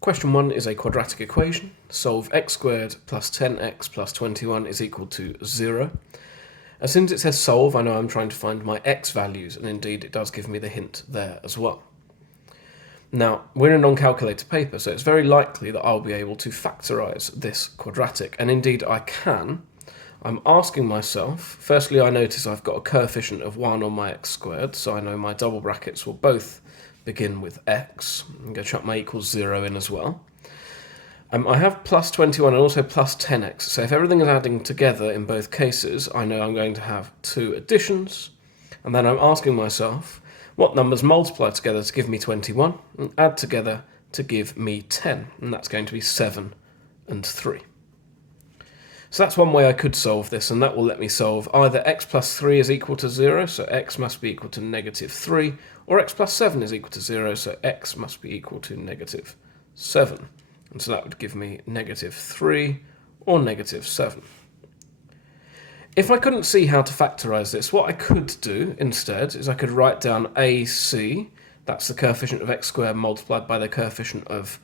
Question 1 is a quadratic equation. Solve x squared plus 10x plus 21 is equal to 0. As soon as it says solve, I know I'm trying to find my x values, and indeed it does give me the hint there as well. Now, we're in a non-calculator paper, so it's very likely that I'll be able to factorise this quadratic, and indeed I can. I'm asking myself, firstly I notice I've got a coefficient of 1 on my x squared, so I know my double brackets will both begin with x. I'm going to chuck my equals 0 in as well. I have plus 21 and also plus 10x, so if everything is adding together in both cases, I know I'm going to have two additions, and then I'm asking myself, what numbers multiply together to give me 21 and add together to give me 10, and that's going to be 7 and 3. So that's one way I could solve this, and that will let me solve either x plus 3 is equal to 0, so x must be equal to negative 3, or x plus 7 is equal to 0, so x must be equal to negative 7. And so that would give me negative 3 or negative 7. If I couldn't see how to factorise this, what I could do instead is I could write down AC, that's the coefficient of x squared multiplied by the coefficient of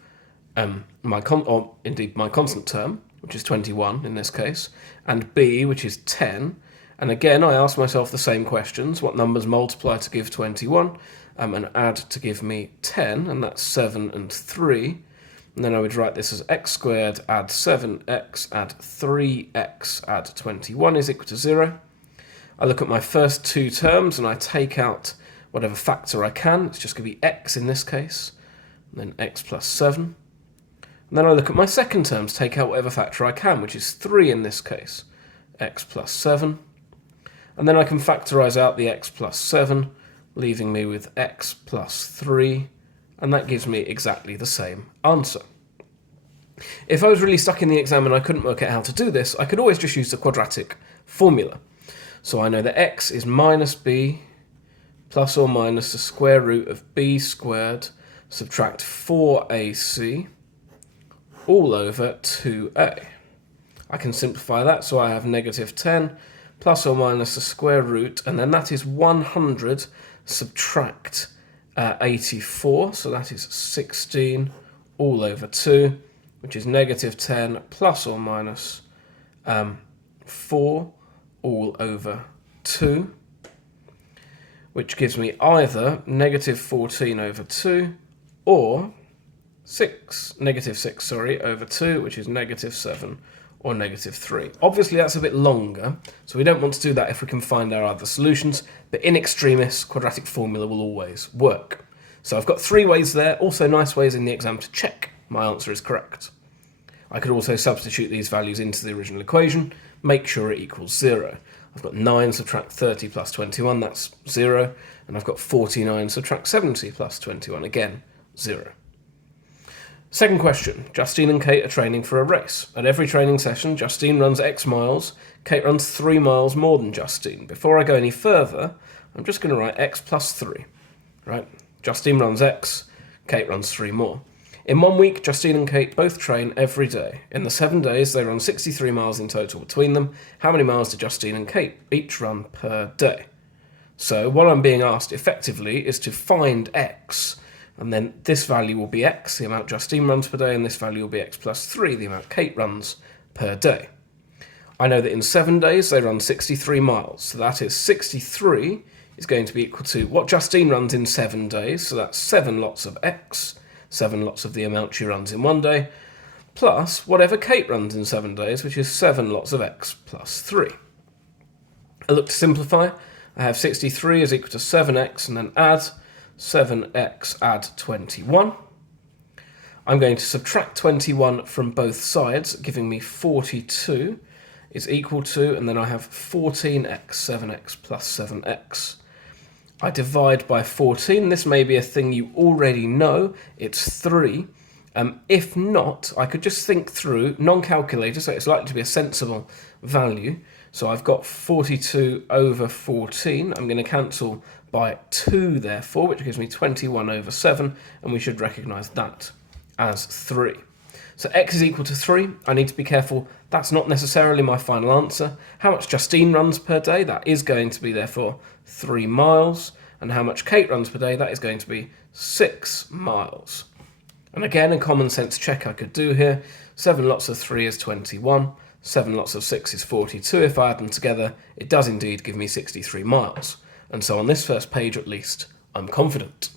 my constant term, which is 21 in this case, and b, which is 10. And again, I ask myself the same questions. What numbers multiply to give 21 and add to give me 10, and that's 7 and 3. And then I would write this as x squared add 7x add 3x add 21 is equal to 0. I look at my first two terms and I take out whatever factor I can. It's just going to be x in this case, and then x plus 7. And then I look at my second terms, take out whatever factor I can, which is 3 in this case, x plus 7. And then I can factorise out the x plus 7, leaving me with x plus 3, and that gives me exactly the same answer. If I was really stuck in the exam and I couldn't work out how to do this, I could always just use the quadratic formula. So I know that x is minus b plus or minus the square root of b squared subtract 4ac all over 2a. I can simplify that, so I have negative 10 plus or minus the square root, and then that is 100 subtract 84, so that is 16 all over 2, which is negative 10 plus or minus 4 all over 2, which gives me either negative 14 over 2 or negative 6 over 2, which is negative 7 or negative 3. Obviously that's a bit longer, so we don't want to do that if we can find our other solutions, but in extremis, quadratic formula will always work. So I've got 3 ways there, also nice ways in the exam to check my answer is correct. I could also substitute these values into the original equation, make sure it equals 0. I've got 9 subtract 30 plus 21, that's 0, and I've got 49 subtract 70 plus 21, again, 0. Second question, Justine and Kate are training for a race. At every training session, Justine runs X miles, Kate runs 3 miles more than Justine. Before I go any further, I'm just going to write X plus 3, right? Justine runs X, Kate runs 3 more. In 1 week, Justine and Kate both train every day. In the 7 days, they run 63 miles in total between them. How many miles do Justine and Kate each run per day? So what I'm being asked effectively is to find X, and then this value will be x, the amount Justine runs per day, and this value will be x plus 3, the amount Kate runs per day. I know that in 7 days they run 63 miles, so that is 63 is going to be equal to what Justine runs in 7 days, so that's 7 lots of x, 7 lots of the amount she runs in 1 day, plus whatever Kate runs in 7 days, which is 7 lots of x plus 3. I look to simplify. I have 63 is equal to 7x, and then add 7x add 21. I'm going to subtract 21 from both sides, giving me 42 is equal to, and then I have 14x, 7x plus 7x. I divide by 14. This may be a thing you already know. It's 3. If not, I could just think through non-calculator, so it's likely to be a sensible value. So I've got 42 over 14. I'm going to cancel by 2, therefore, which gives me 21 over 7, and we should recognise that as 3. So x is equal to 3. I need to be careful. That's not necessarily my final answer. How much Justine runs per day? That is going to be, therefore, 3 miles. And how much Kate runs per day? That is going to be 6 miles. And again, a common sense check I could do here. 7 lots of 3 is 21. 7 lots of 6 is 42. If I add them together, it does indeed give me 63 miles. And so on this first page at least, I'm confident.